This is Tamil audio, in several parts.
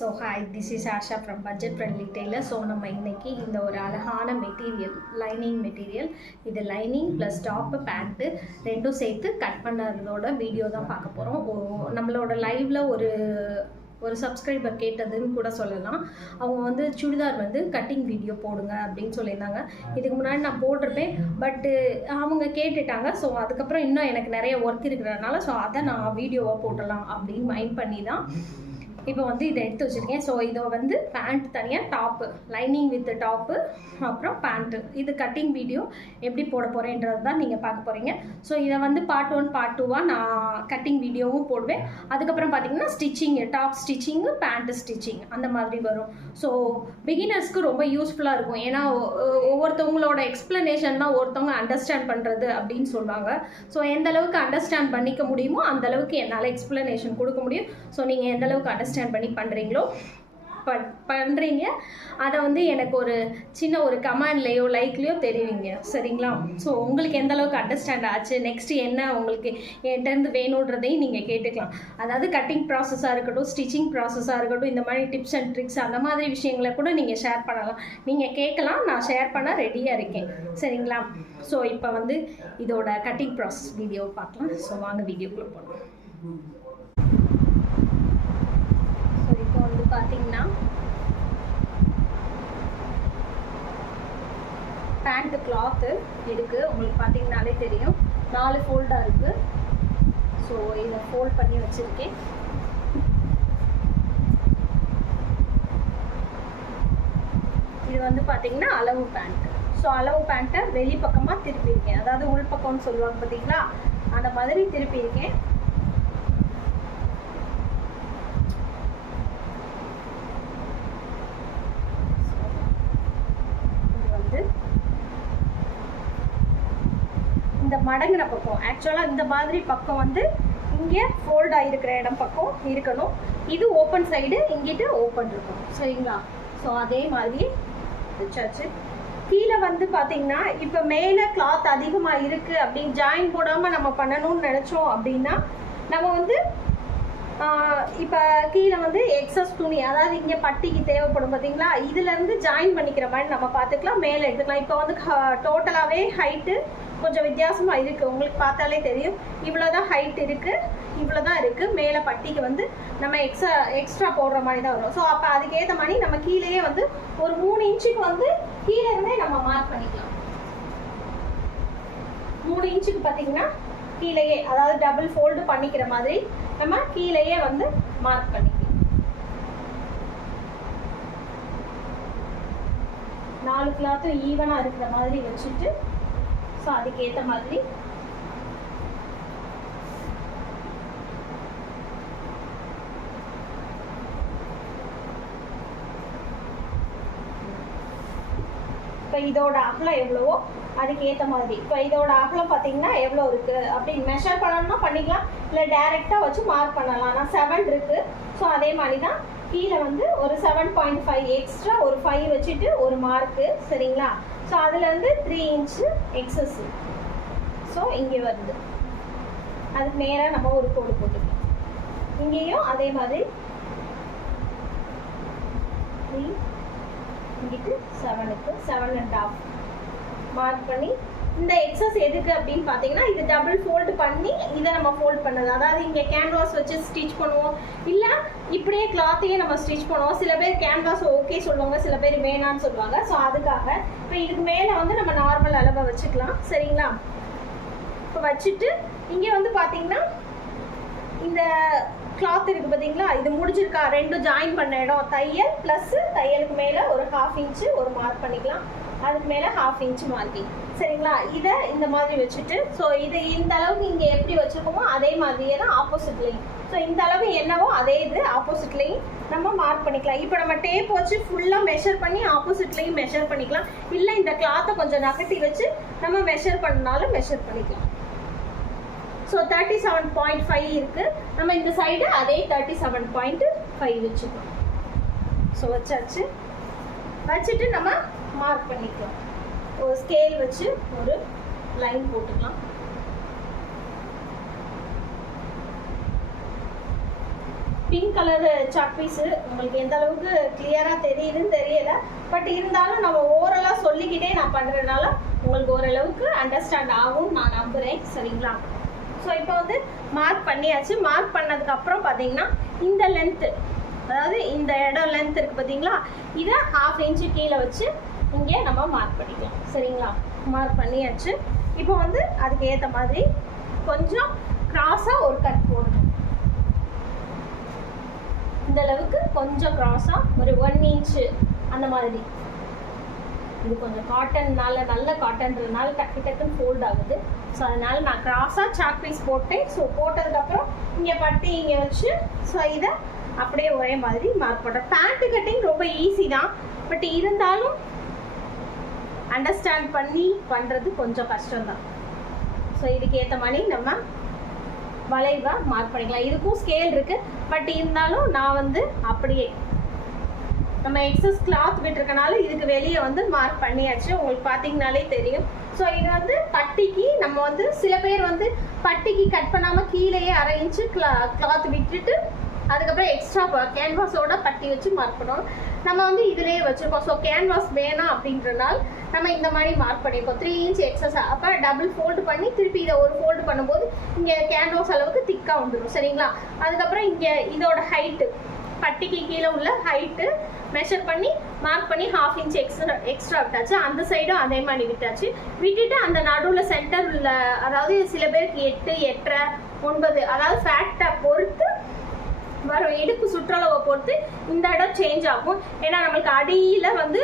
So hi this is Asha from budget friendly tailor so நம்ம இன்னைக்கு இந்த ஒரு அழகான மெட்டீரியல் லைனிங் மெட்டீரியல் இது லைனிங் ப்ளஸ் டாப்பு பேண்ட்டு ரெண்டும் சேர்த்து கட் பண்ணதோட வீடியோ தான் பார்க்க போகிறோம் நம்மளோட லைவில் ஒரு ஒரு சப்ஸ்கிரைபர் கேட்டதுன்னு கூட சொல்லலாம். அவங்க வந்து சுடிதார் வந்து கட்டிங் வீடியோ போடுங்க அப்படின்னு சொல்லியிருந்தாங்க. இதுக்கு முன்னாடி நான் போட்டிருப்பேன். பட்டு அவங்க கேட்டுட்டாங்க. ஸோ அதுக்கப்புறம் இன்னும் எனக்கு நிறைய ஒர்க் இருக்கிறதுனால ஸோ அதை நான் வீடியோவாக போட்டலாம் அப்படின்னு மைண்ட் பண்ணி தான் இப்போ வந்து இதை எடுத்து வச்சுருக்கேன். ஸோ இதை வந்து பேண்ட் தனியாக டாப்பு லைனிங் வித் டாப்பு அப்புறம் பேண்ட்டு இது கட்டிங் வீடியோ எப்படி போட போகிறேன்றது தான் நீங்கள் பார்க்க போகிறீங்க ஸோ இதை வந்து பார்ட் ஒன் பார்ட் டூவாக நான் கட்டிங் வீடியோவும் போடுவேன். அதுக்கப்புறம் பார்த்தீங்கன்னா stitching top stitching pant stitching அந்த மாதிரி வரும். ஸோ பிகினர்ஸ்க்கு ரொம்ப யூஸ்ஃபுல்லாக இருக்கும். ஏன்னா ஒ- ஒவ்வொருத்தவங்களோட எக்ஸ்ப்ளனேஷன் தான் ஒருத்தவங்க அண்டர்ஸ்டாண்ட் பண்ணுறது அப்படின்னு சொல்லுவாங்க. ஸோ எந்த அளவுக்கு அண்டர்ஸ்டாண்ட் பண்ணிக்க முடியுமோ அந்த அளவுக்கு என்னால் எக்ஸ்ப்ளனேஷன் கொடுக்க முடியும். ஸோ நீங்கள் எந்த அளவுக்கு அண்டர்ஸ்டாண்ட் பண்ணி பண்ணுறீங்களோ பண்ணுறீங்க அதை வந்து எனக்கு ஒரு சின்ன ஒரு கமெண்ட்லேயோ லைக்லேயோ தெரிவிங்க. சரிங்களா? ஸோ உங்களுக்கு எந்த அளவுக்கு அண்டர்ஸ்டாண்ட் ஆச்சு? நெக்ஸ்ட் என்ன உங்களுக்கு என்கிட்டருந்து வேணுன்றதையும் நீங்கள் கேட்டுக்கலாம். அதாவது கட்டிங் ப்ராசஸாக இருக்கட்டும் ஸ்டிச்சிங் ப்ராசஸாக இருக்கட்டும் இந்த மாதிரி டிப்ஸ் அண்ட் ட்ரிக்ஸ் அந்த மாதிரி விஷயங்களை கூட நீங்கள் ஷேர் பண்ணலாம். நீங்கள் கேட்கலாம் நான் ஷேர் பண்ண ரெடியாக இருக்கேன். சரிங்களா? ஸோ இப்போ வந்து இதோட கட்டிங் ப்ராசஸ் வீடியோ பார்க்கலாம். ஸோ வாங்க வீடியோக்குள்ளே போகலாம் ஸோ இப்போ வந்து பார்த்தீங்கன்னா பேண்ட் கிளாத்து இருக்குது உங்களுக்கு பார்த்தீங்கனாலே தெரியும். நாலு ஃபோல்டாக இருக்குது ஸோ இதை ஃபோல்ட் பண்ணி வச்சுருக்கேன். இது வந்து பார்த்தீங்கன்னா அளவு பேண்ட் ஸோ அளவு பேண்ட்டை வெளிப்பக்கமாக திருப்பியிருக்கேன். அதாவது உள்பக்கம்னு சொல்லுவாங்க பார்த்தீங்களா அந்த மாதிரி திருப்பியிருக்கேன் இது வந்து இந்த மடங்கின பக்கம். ஆக்சுவலாக இந்த மாதிரி பக்கம் வந்து இங்கே ஃபோல்ட் ஆகிருக்கிற இடம் பக்கம் இருக்கணும். இது ஓப்பன் சைடு இங்கிட்டு ஓப்பன் இருக்கும் சரிங்களா? ஸோ அதே மாதிரி வச்சாச்சு கீழே வந்து பார்த்தீங்கன்னா இப்போ மேலே கிளாத் அதிகமாக இருக்குது அப்படின்னு ஜாயின் போடாமல் நம்ம பண்ணணும்னு நினச்சோம் அப்படின்னா நம்ம வந்து இப்போ கீழே வந்து எக்ஸஸ் துணி அதாவது இங்கே பட்டிக்கு தேவைப்படும் பார்த்தீங்களா? இதுலேருந்து ஜாயின் பண்ணிக்கிற மாதிரி நம்ம பார்த்துக்கலாம். மேலே எடுத்துக்கலாம். இப்போ வந்து டோட்டலாகவே ஹைட்டு கொஞ்சம் வித்தியாசமாக இருக்குது உங்களுக்கு பார்த்தாலே தெரியும். இவ்வளோ தான் ஹைட் இருக்குது இவ்வளோ தான் இருக்குது மேலே பட்டிக்கு வந்து நம்ம எக்ஸ்ட்ரா எக்ஸ்ட்ரா போடுற மாதிரி தான் வரும். ஸோ அப்போ அதுக்கேற்ற மாதிரி நம்ம கீழேயே வந்து ஒரு மூணு இன்ச்சுக்கு வந்து கீழே இருந்தே நம்ம மார்க் பண்ணிக்கலாம். மூணு இன்ச்சுக்கு பார்த்தீங்கன்னா கீழேயே அதாவது டபுள் ஃபோல்டு பண்ணிக்கிற மாதிரி நம்ம கீழேயே வந்து மார்க் பண்ணிக்கலாம். நாலு கிளாத்தும் ஈவனாக இருக்கிற மாதிரி வச்சுட்டு ஸோ அதுக்கேற்ற மாதிரி இப்போ இதோட அகலம் எவ்வளவோ அதுக்கு ஏற்ற மாதிரி. இப்போ இதோட அகலம் பார்த்தீங்கன்னா எவ்வளோ இருக்குது அப்படின்னு மெஷர் பண்ணணும்னா பண்ணிக்கலாம். இல்லை டைரெக்டாக வச்சு மார்க் பண்ணலாம். நான் செவன் இருக்குது ஸோ அதே மாதிரி தான் கீழே வந்து ஒரு செவன் பாயிண்ட் ஃபைவ் எக்ஸ்ட்ரா ஒரு ஃபைவ் வச்சுட்டு ஒரு மார்க்கு சரிங்களா? ஸோ அதுலேருந்து த்ரீ இன்ச்சு எக்ஸஸ் ஸோ இங்கே வருது. அதுக்கு நேராக நம்ம ஒரு கோடு போட்டுக்கலாம். இங்கேயும் அதே மாதிரி த்ரீ இங்கிட்டு செவனுக்கு செவன் அண்ட் ஆஃப் மார்க் பண்ணி இந்த எக்ஸஸ் எதுக்கு அப்படின்னு பார்த்தீங்கன்னா இது டபுள் ஃபோல்டு பண்ணி இதை நம்ம ஃபோல்ட் பண்ணது அதாவது இங்கே கேன்வாஸ் வச்சு ஸ்டிச் பண்ணுவோம். இல்லை இப்படியே கிளாத்தையே நம்ம ஸ்டிச் பண்ணுவோம். சில பேர் கேன்வாஸ் ஓகே சொல்லுவாங்க சில பேர் வேணான்னு சொல்லுவாங்க. ஸோ அதுக்காக இப்போ இதுக்கு மேலே வந்து நம்ம நார்மல் அளவை வச்சுக்கலாம். சரிங்களா? இப்போ வச்சுட்டு இங்கே வந்து பார்த்தீங்கன்னா இந்த கிளாத் இருக்கு பார்த்தீங்களா இது முடிஞ்சிருக்கா? ரெண்டும் ஜாயின் பண்ண இடம். தையல் ப்ளஸ் தையலுக்கு மேலே ஒரு ஹாஃப் இன்ச்சு ஒரு மார்க் பண்ணிக்கலாம். அதுக்கு மேலே ஹாஃப் இன்ச் மாற்றி சரிங்களா? இதை இந்த மாதிரி வச்சுட்டு ஸோ இதை இந்த அளவுக்கு இங்கே எப்படி வச்சுருக்கோமோ அதே மாதிரியே தான் ஆப்போசிட்லேயும் ஸோ இந்த அளவு என்னவோ அதே இது ஆப்போசிட்லேயும் நம்ம மார்க் பண்ணிக்கலாம். இப்போ நம்ம டேப் வச்சு ஃபுல்லாக மெஷர் பண்ணி ஆப்போசிட்லேயும் மெஷர் பண்ணிக்கலாம். இல்லை இந்த கிளாத்தை கொஞ்சம் நகட்டி வச்சு நம்ம மெஷர் பண்ணாலும் மெஷர் பண்ணிக்கலாம். So thirty seven point five இருக்கு. நம்ம இந்த சைடு அதே தேர்ட்டி செவன் பாயிண்ட் ஃபைவ் வச்சுக்கலாம். ஸோ வச்சாச்சு. வச்சுட்டு நம்ம மார்க் பண்ணிக்கலாம். ஒரு ஸ்கேல் வச்சு ஒரு லைன் போட்டுக்கலாம். பிங்க் கலர் சாக் பீஸு உங்களுக்கு எந்த அளவுக்கு கிளியராக தெரியுதுன்னு தெரியல. பட் இருந்தாலும் நம்ம ஓரலாக சொல்லிக்கிட்டே நான் பண்ணுறதுனால உங்களுக்கு ஓரளவுக்கு அண்டர்ஸ்டாண்ட் ஆகும் நான் நம்புகிறேன் சரிங்களா? ஸோ இப்போ வந்து மார்க் பண்ணியாச்சு. மார்க் பண்ணதுக்கப்புறம் பார்த்தீங்கன்னா இந்த லென்த்து அதாவது இந்த இடம் லென்த் இருக்குது பார்த்தீங்களா இதை ஹாஃப் இன்ச்சு கீழே வச்சு இங்கே நம்ம மார்க் பண்ணிக்கலாம். சரிங்களா? மார்க் பண்ணியாச்சு. இப்போ வந்து அதுக்கு ஏற்ற மாதிரி கொஞ்சம் கிராஸாக ஒரு கட் போடணும். இந்த அளவுக்கு கொஞ்சம் கிராஸாக ஒரு ஒன் இன்ச்சு அந்த மாதிரி. இது கொஞ்சம் காட்டன்னால நல்ல காட்டன்றதுனால டக்கு டக்குன்னு ஃபோல்ட் ஆகுது. ஸோ அதனால நான் கிராஸாக சாக் பீஸ் போட்டேன். ஸோ போட்டதுக்கப்புறம் இங்கே பட்டி இங்கே வச்சு ஸோ இதை அப்படியே ஒரே மாதிரி மார்க் பண்ணுறேன் பேண்ட்டு கட்டிங் ரொம்ப ஈஸி தான். பட் இருந்தாலும் அண்டர்ஸ்டாண்ட் பண்ணி பண்ணுறது கொஞ்சம் கஷ்டம்தான். ஸோ இதுக்கு ஏற்ற மாதிரி நம்ம வளைவாக மார்க் பண்ணிக்கலாம். இதுக்கும் ஸ்கேல் இருக்குது பட் இருந்தாலும் நான் வந்து அப்படியே நம்ம எக்ஸஸ் கிளாத் விட்டுருக்கனால இதுக்கு வெளியே வந்து மார்க் பண்ணியாச்சு. உங்களுக்கு பார்த்தீங்கனாலே தெரியும். ஸோ இது வந்து பட்டிக்கு நம்ம வந்து சில பேர் வந்து பட்டிக்கு கட் பண்ணாமல் கீழேயே அரை இன்ச்சு கிளா கிளாத் விட்டுட்டு அதுக்கப்புறம் எக்ஸ்ட்ரா கேன்வாஸோட பட்டி வச்சு மார்க் பண்ணுவோம் நம்ம வந்து இதுலேயே வச்சுருக்கோம். ஸோ கேன்வாஸ் வேணாம் அப்படின்றனால நம்ம இந்த மாதிரி மார்க் பண்ணியிருக்கோம் த்ரீ இன்ச் எக்ஸஸ் அப்போ டபுள் ஃபோல்டு பண்ணி திருப்பி இதை ஒரு ஃபோல்டு பண்ணும்போது இங்கே கேன்வாஸ் அளவுக்கு திக்காக வந்துடும் சரிங்களா? அதுக்கப்புறம் இங்கே இதோட ஹைட்டு பட்டிக்கு கீழே உள்ள ஹைட்டு மெஷர் பண்ணி மார்க் பண்ணி ஹாஃப் இன்ச் எக்ஸ்ட்ரா எக்ஸ்ட்ரா விட்டாச்சு. அந்த சைடும் அதே மாதிரி விட்டாச்சு. விட்டுட்டு அந்த நடுவில் சென்டர் உள்ள அதாவது சில பேருக்கு எட்டு எட்டரை ஒன்பது அதாவது ஃபேக்டை பொறுத்து வரும் இடுப்பு சுற்றளவை பொறுத்து இந்த இடம் சேஞ்ச் ஆகும். ஏன்னா நம்மளுக்கு அடியில் வந்து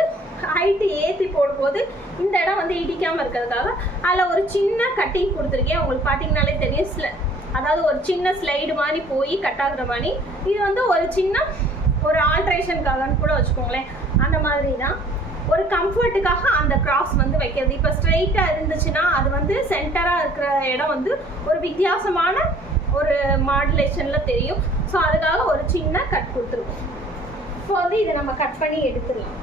ஹைட்டு ஏற்றி போடும்போது இந்த இடம் வந்து இடிக்காமல் இருக்கிறதுக்காக அதில் ஒரு சின்ன கட்டிங் கொடுத்துருக்கேன். உங்களுக்கு பார்த்தீங்கனாலே தெரியும். ஸ்ல அதாவது ஒரு சின்ன ஸ்லைடு மாதிரி போய் கட் ஆகுற மாதிரி. இது வந்து ஒரு சின்ன ஒரு ஆல்ட்ரேஷனுக்காகன்னு கூட வச்சுக்கோங்களேன். அந்த மாதிரி தான். ஒரு கம்ஃபர்ட்டுக்காக அந்த கிராஸ் வந்து வைக்கிறது. இப்போ ஸ்ட்ரெயிட்டாக இருந்துச்சுன்னா அது வந்து சென்டராக இருக்கிற இடம் வந்து ஒரு வித்தியாசமான ஒரு மாடுலேஷனில் தெரியும். ஸோ அதுக்காக ஒரு சின்ன கட் கொடுத்துருவோம். இப்போ வந்து இதை நம்ம கட் பண்ணி எடுத்துடலாம்.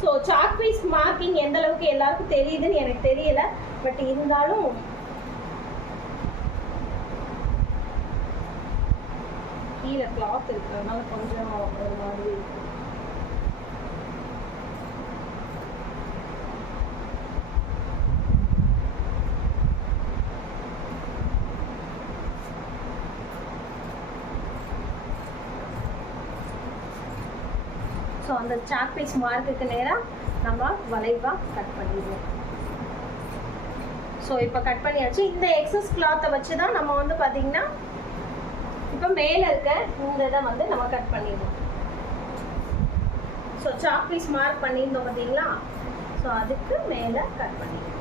ஸோ சாக் பீஸ் மார்க்கிங் எந்த அளவுக்கு எல்லாருக்கும் தெரியுதுன்னு எனக்கு தெரியல. பட் இருந்தாலும் கீழே கிளாத் இருக்கிறதுனால கொஞ்சம் ஒரு மாதிரி இருக்கு ஸோ அந்த சாக் பீஸ் மார்க்குக்கு நேராக நம்ம வளைவாக கட் பண்ணிடுவோம். ஸோ இப்போ கட் பண்ணியாச்சு. இந்த எக்ஸஸ் கிளாத்தை வச்சு தான் நம்ம வந்து பார்த்தீங்கன்னா இப்போ மேலே இருக்க இந்த இதை வந்து நம்ம கட் பண்ணிடுவோம். ஸோ சாக் பீஸ் மார்க் பண்ணியிருந்தோம் பார்த்தீங்களா ஸோ அதுக்கு மேலே கட் பண்ணிடுவோம்.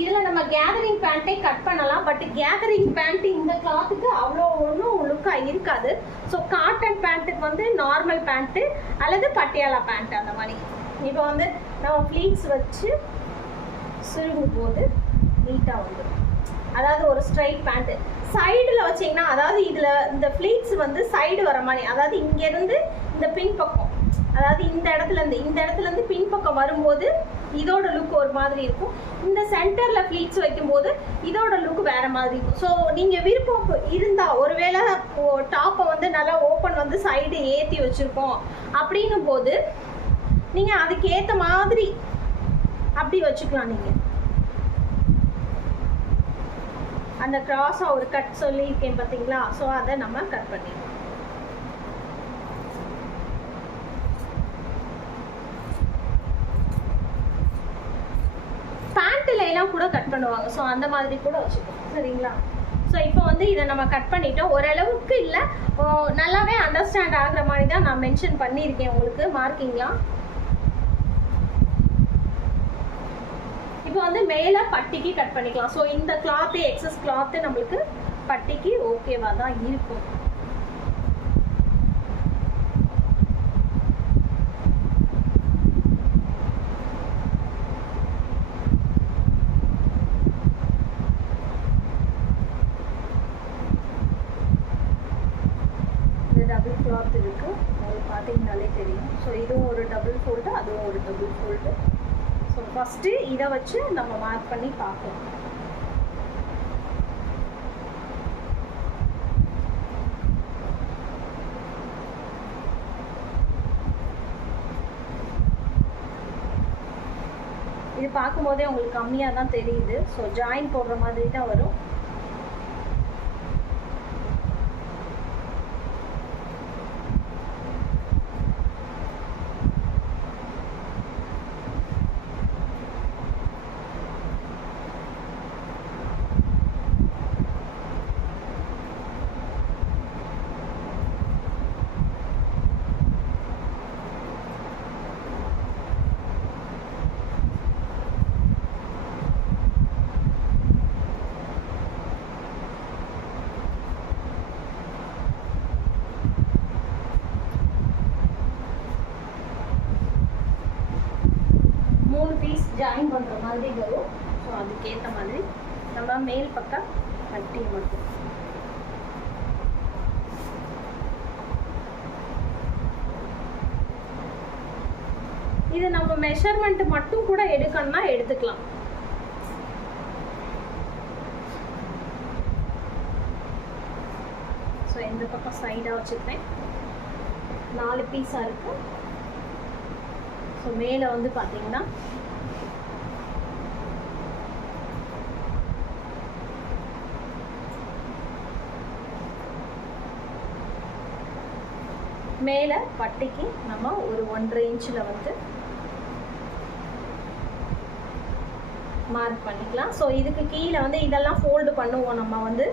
இதில் நம்ம கேதரிங் பேண்ட்டை கட் பண்ணலாம். பட் கேதரிங் பேண்ட் இந்த கிளாத்துக்கு அவ்வளோ ஒன்றும் லுக்காக இருக்காது. ஸோ காட்டன் பேண்ட்டுக்கு வந்து நார்மல் பேண்ட்டு அல்லது பட்டியாலா பேண்ட் அந்த மாதிரி. இப்போ வந்து நம்ம ஃப்ளீட்ஸ் வச்சு சுருங்கும் போது நீட்டாக வந்துடும் அதாவது ஒரு ஸ்ட்ரைட் பேண்ட்டு சைடில் வச்சிங்கன்னா அதாவது இதில் இந்த ஃப்ளீட்ஸ் வந்து சைடு வர மாதிரி அதாவது இங்கேருந்து இந்த பின்பக்கம் அதாவது இந்த இடத்துல இருந்து இந்த இடத்துல இருந்து பின்பக்கம் வரும்போது இதோட லுக் ஒரு மாதிரி இருக்கும். இந்த சென்டர்ல ஃப்ளீட்ஸ் வைக்கும்போது இதோட லுக் வேற மாதிரி இருக்கும். ஸோ நீங்க விருப்பம் இருந்தா ஒருவேளை டாப்பை வந்து நல்லா ஓப்பன் வந்து சைடு ஏற்றி வச்சிருக்கோம் அப்படின்னும் போது நீங்க அதுக்கு மாதிரி அப்படி வச்சுக்கலாம் நீங்க. அந்த கிராஸாக ஒரு கட் சொல்லியிருக்கேன் பார்த்தீங்களா ஸோ அதை நம்ம கட் பண்ணிடலாம் பேண்ட்டில் எல்லாம் கூட கட் பண்ணுவாங்க. ஸோ அந்த மாதிரி கூட வச்சுக்கோங்க. சரிங்களா? ஸோ இப்போ வந்து இதை நம்ம கட் பண்ணிட்டோம். ஓரளவுக்கு இல்லை. நல்லாவே அண்டர்ஸ்டாண்ட் ஆகுற மாதிரி தான் நான் மென்ஷன் பண்ணியிருக்கேன் உங்களுக்கு. மார்க்கிங்லாம் இப்போ வந்து மேலே பட்டிக்கு கட் பண்ணிக்கலாம். ஸோ இந்த கிளாத்து எக்ஸஸ் கிளாத்து நம்மளுக்கு பட்டிக்கு ஓகேவா தான் இருக்கும் இது டபுள் கிளாத் இருக்கு உங்களுக்கு பார்த்தீங்கனாலே தெரியும். ஸோ இதுவும் ஒரு டபுள் ஃபோல்டு அதுவும் ஒரு டபுள் ஃபோல்டு ஸோ ஃபஸ்ட்டு இதை வச்சு நம்ம மார்க் பண்ணி பார்க்கலாம் இது பார்க்கும்போதே உங்களுக்கு கம்மியாக தான் தெரியுது. ஸோ ஜாயின் போடுற மாதிரி தான் வரும் மூணு பீஸ் ஜாயின் பண்ணுற மாதிரி வரும். ஸோ அதுக்கேற்ற மாதிரி நம்ம மேல் பக்கம் கட்டி மட்டும். இது நம்ம மெஷர்மெண்ட் மட்டும் கூட எடுக்கணும்னா எடுத்துக்கலாம். ஸோ இந்த பக்கம் சைடாக வச்சுக்கிறேன். நாலு பீஸாக இருக்கும் ஸோ மேலே வந்து பார்த்தீங்கன்னா மேலே பட்டிக்கு நம்ம ஒரு ஒன்றரை இன்ச்சில் வந்து மார்க் பண்ணிக்கலாம். ஸோ இதுக்கு கீழே வந்து இதெல்லாம் ஃபோல்டு பண்ணுவோம். நம்ம வந்து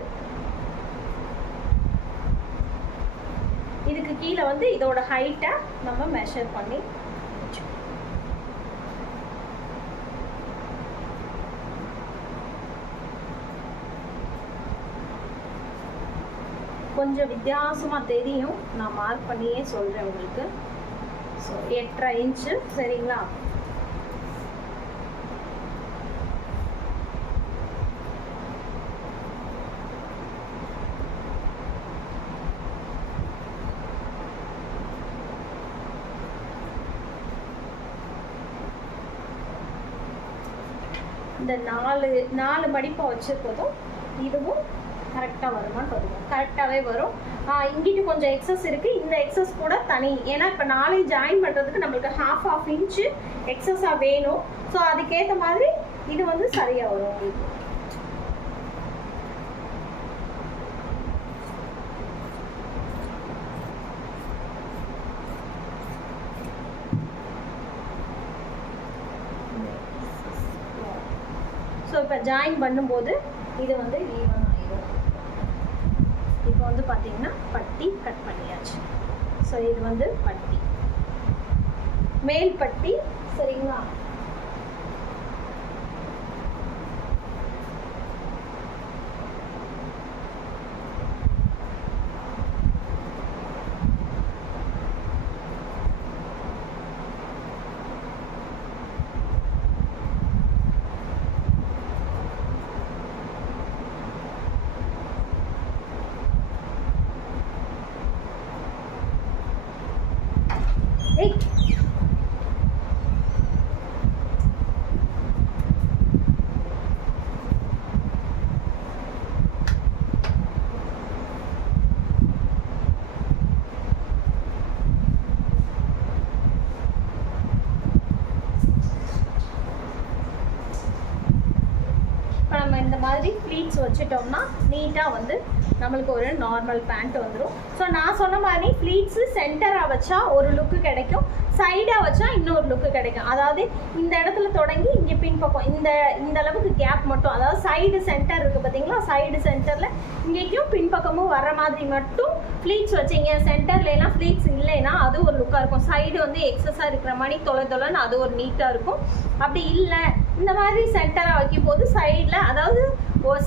இதுக்கு கீழே வந்து இதோட ஹைட்டை நம்ம மெஷர் பண்ணி கொஞ்சம் வித்தியாசமாக தெரியும். நான் மார்க் பண்ணியே சொல்கிறேன் உங்களுக்கு. ஸோ எட்டரை இன்ச்சு சரிங்களா? இந்த நாலு நாலு மடிப்பை வச்சு இதுவும் கரெக்டாக வருமான்னு பார்த்துக்கோங்க. கரெக்டாகவே வரும். ஆஹ் இங்கிட்டு கொஞ்சம் எக்ஸஸ் இருக்குது இந்த எக்ஸஸ் கூட தனி. ஏன்னா இப்போ நாளை ஜாயின் பண்ணுறதுக்கு நம்மளுக்கு ஹாஃப் ஆஃப் இன்ச்சு எக்ஸஸாக வேணும். ஸோ அதுக்கேற்ற மாதிரி இது வந்து சரியாக வரும். உங்களுக்கு ஸோ இப்போ ஜாயின் பண்ணும்போது இது வந்து ஈவன் வந்து பார்த்தீங்கன்னா பட்டி கட் பண்ணியாச்சு. ஸோ இது வந்து பட்டி. மேல் பட்டி சரிங்களா ஏய் இப்போ நம்ம இந்த மாதிரி ப்ளீட்ஸ் வச்சுட்டோம்னா நீட்டாக வந்து நம்மளுக்கு ஒரு நார்மல் பேண்ட் வந்துடும் ஸோ நான் சொன்ன மாதிரி ஃப்ளீட்ஸு சென்டராக வச்சா ஒரு லுக்கு கிடைக்கும். சைடாக வச்சா இன்னொரு லுக்கு கிடைக்கும். அதாவது இந்த இடத்துல தொடங்கி இங்கே பின்பக்கம் இந்த இந்த அளவுக்கு கேப் மட்டும். அதாவது சைடு சென்டர் இருக்குது பார்த்தீங்களா சைடு சென்டரில் இங்கேயும் பின்பக்கமும் வர மாதிரி மட்டும் ஃப்ளீட்ஸ் வச்சீங்க சென்டர்லாம் ஃப்ளீட்ஸ் இல்லைன்னா அது ஒரு லுக்காக இருக்கும். சைடு வந்து எக்ஸஸாக இருக்கிற மாதிரி தொலை தொலைன்னு அது ஒரு நீட்டாக இருக்கும். அப்படி இல்லை. இந்த மாதிரி சென்டராக வைக்கும் போது சைடில் அதாவது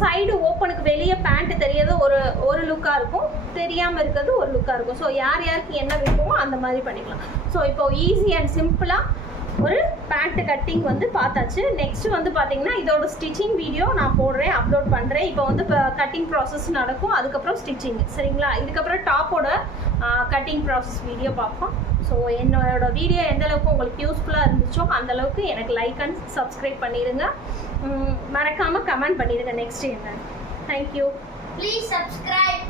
சைடு ஓப்பனுக்கு வெளியே பேண்ட் தெரியாது ஒரு ஒரு லுக்காக இருக்கும். தெரியாமல் இருக்கிறது ஒரு லுக்காக இருக்கும். ஸோ யார் யாருக்கு என்ன விருப்பமோ அந்த மாதிரி பண்ணிக்கலாம். ஸோ இப்போ ஈஸி அண்ட் சிம்பிளாக ஒரு பேண்ட்டு கட்டிங் வந்து பார்த்தாச்சு. நெக்ஸ்ட் வந்து பார்த்தீங்கன்னா இதோட ஸ்டிச்சிங் வீடியோ நான் போடுறேன் அப்லோட் பண்ணுறேன் இப்போ வந்து இப்போ கட்டிங் ப்ராசஸ் நடக்கும். அதுக்கப்புறம் ஸ்டிச்சிங் சரிங்களா? இதுக்கப்புறம் டாப்போட கட்டிங் ப்ராசஸ் வீடியோ பார்ப்போம். ஸோ என்னோட வீடியோ எந்த அளவுக்கு உங்களுக்கு யூஸ்ஃபுல்லாக இருந்துச்சோ அந்த அளவுக்கு எனக்கு லைக் அண்ட் சப்ஸ்கிரைப் பண்ணிடுங்க. மறக்காமல் கமெண்ட் பண்ணிடுங்க நெக்ஸ்ட் என்ன தேங்க்யூ ப்ளீஸ் சப்ஸ்கிரைப்